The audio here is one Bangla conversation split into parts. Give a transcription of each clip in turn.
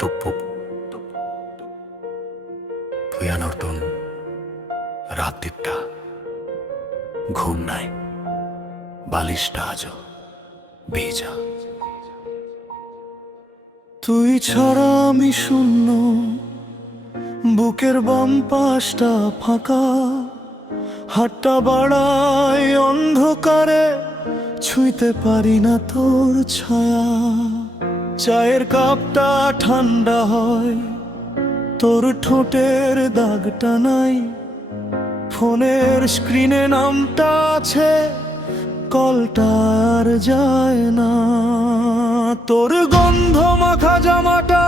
টুকপুক তুই নতুন রাত দিকটা ঘুম নাই, বালিশটা আজও ভেজা। তুই ছাড়া আমি শূন্য, বুকের বাম পাশটা ফাঁকা, হাতটা বাড়ায় অন্ধকারে, ছুঁইতে পারি না তোর ছায়া। চায়ের কাপটা ঠান্ডা হয়, তোর ঠোঁটের দাগটা নাই, ফোনের স্ক্রিনে নামটা আছে, কলটা আর যায় না। তোর গন্ধ মাখা জামাটা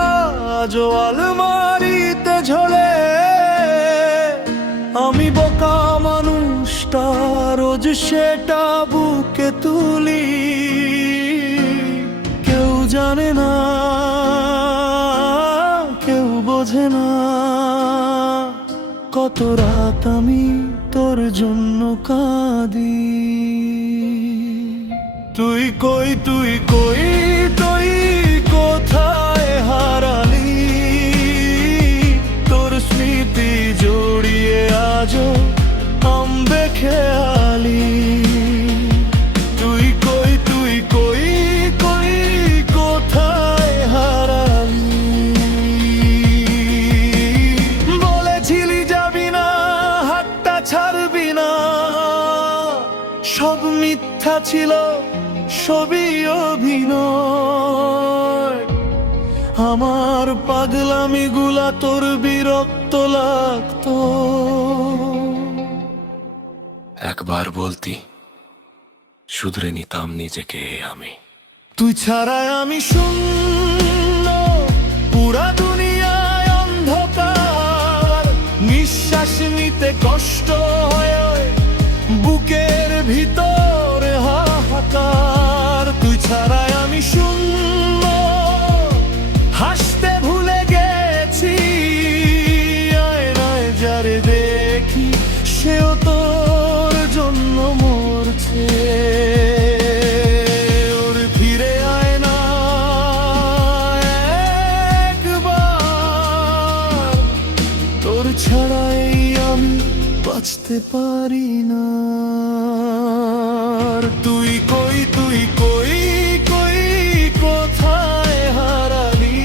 আজও আলমারিতে ঝোলে, আমি বোকা মানুষটা রোজ সেটা বুকে তুলি। কেউ জানে না, কেউ বোঝে না, কত রাত আমি তোর জন্য কাঁদি। তুই কই, তুই কই, তুই কোথায় হারালি? তোর স্মৃতি জড়িয়ে আজও আমবে খেয়ালি। তুই কই, তুই কই, কই কোথায় হারালি? বলেছিলি যাবি না, হাতটা ছাড়বি না, সব মিথ্যা ছিল, সবই অভিনয়। আমার পাগলামি গুলা তোর বিরক্ত লাগতো। একবার বলতি শুধরে নিতাম নিজেকে আমি। তুই ছাড়াই আমি শূন্য, পুরা দুনিয়ায় অন্ধকার, নিঃশ্বাস নিতে কষ্ট হয়, বুকের ভিতর হাহাকার। তুই ছাড়াই আমি শূন্য, হাসতে ভুলে গেছি, আয়নায় যারে দেখি সেও তোর জন্য মরছে। ওর ফিরে আয় না একবার, তোর ছাড়াই আমি বাঁচতে পারি না। তুই কই, তুই কই, কই কোথায় হারালি?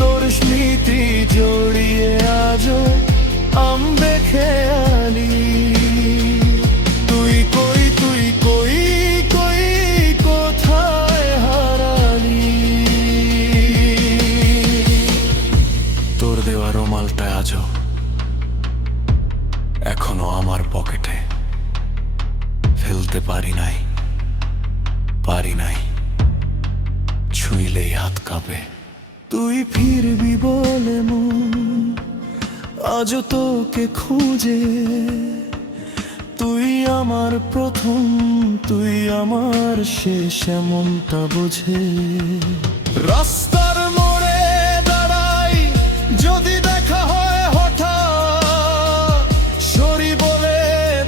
তোর স্মৃতি জড়িয়ে আজও আমবে খেয়ালি। তুই কই, তুই কই, কই কোথায় হারালি? তোর দেওয়া রুমালটা আজও এখনো আমার পকেটে, ফেলতে পারি নাই, পারি নাই, ছুঁইলেই হাত কাঁপে। তুই ফিরবি বলে মন আজও তোকে খুঁজে। তুই আমার প্রথম, তুই আমার শেষ, এমনটা বোঝে। রাস্তার মোড়ে দাঁড়াই যদি দেখা হয় হঠাৎ, সরি বলে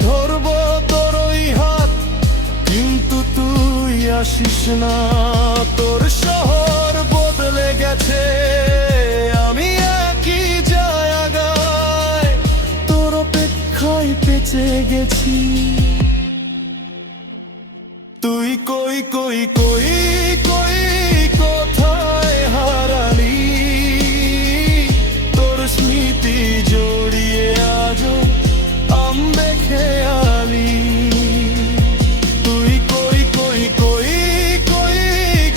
ধরবো তোর ওই হাত, কিন্তু তুই আসিস না। তোর শহর বদলে গেছে, আমি একই জায়গায়, তোর অপেক্ষায় বেঁচে গেছি। তুই কই, কই, কই, কই কোথায় হারালি? তোর স্মৃতি জড়িয়ে আজও আমবে খেয়ালি। তুই কই, কই, কই, কই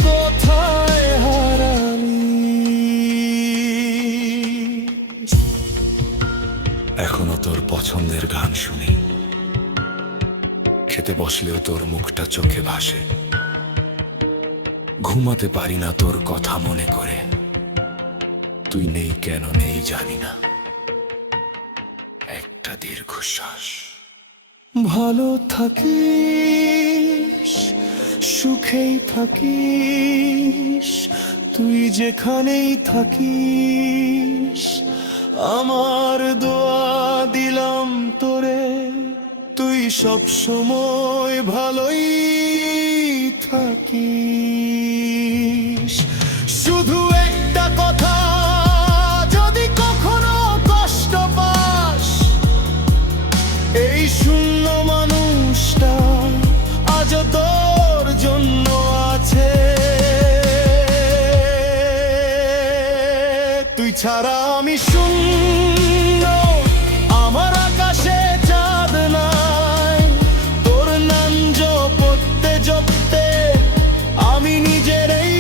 কোথায় হারালি? এখনো তোর পছন্দের গান শুনি, খেতে বসলেও তোর মুখটা চোখে ভাসে। ঘুমাতে পারি না তোর কথা মনে করে, তুই নেই কেন নেই জানি না, একটা দীর্ঘশ্বাস। ভালো থাকিস, সুখেই থাকিস, তুই যেখানেই থাকিস, আমার দোয়া দিলাম তোরে, তুই সব সময় ভালোই থাকিস। শুধু ছাড়া আমি শূন্য, আমার আকাশে চাঁদ নাই। তোর নাম জপতে জপতে আমি নিজেরই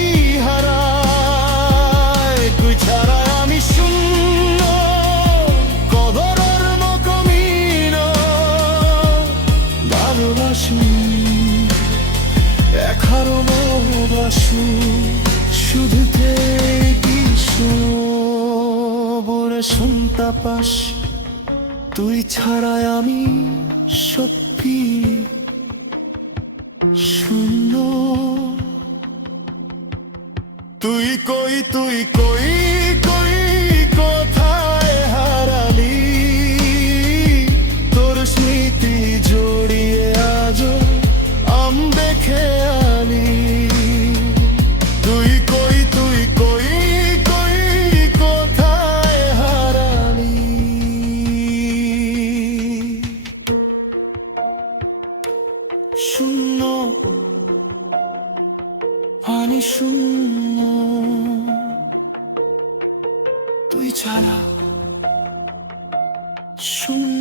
হারাই। তুই ছাড়া আমি শূন্য, কদরের মকমিন ভালোবাসি, এখারো ভালোবাসু শুধু বলে শুনতে পাস, তুই ছাড়াই আমি সত্যি শূন্য। তুই কই কই কোথায় হারালি, তোর স্মৃতি জড়িয়ে আজ আম দেখে আনি। তুই কই কোথায় হারালি। শূন্য, আমি শূন্য, তুই ছাড়া শূন্য।